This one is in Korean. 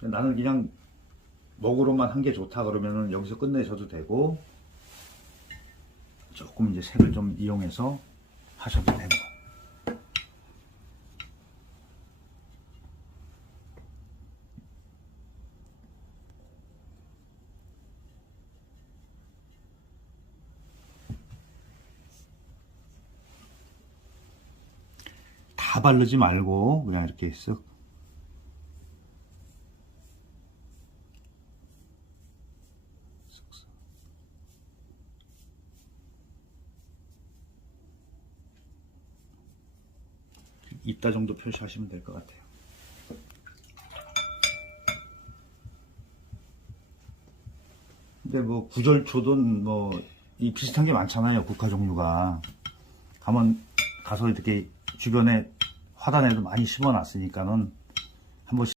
나는 그냥 먹으로만 한 게 좋다 그러면은 여기서 끝내셔도 되고 조금 이제 색을 좀 이용해서 하셔도 되고. 다 바르지 말고 그냥 이렇게 쓱 이따 정도 표시하시면 될 것 같아요. 근데 뭐 구절초든 뭐 이 비슷한 게 많잖아요. 국화 종류가 가면 가서 이렇게 주변에 화단에도 많이 심어놨으니까는 한 번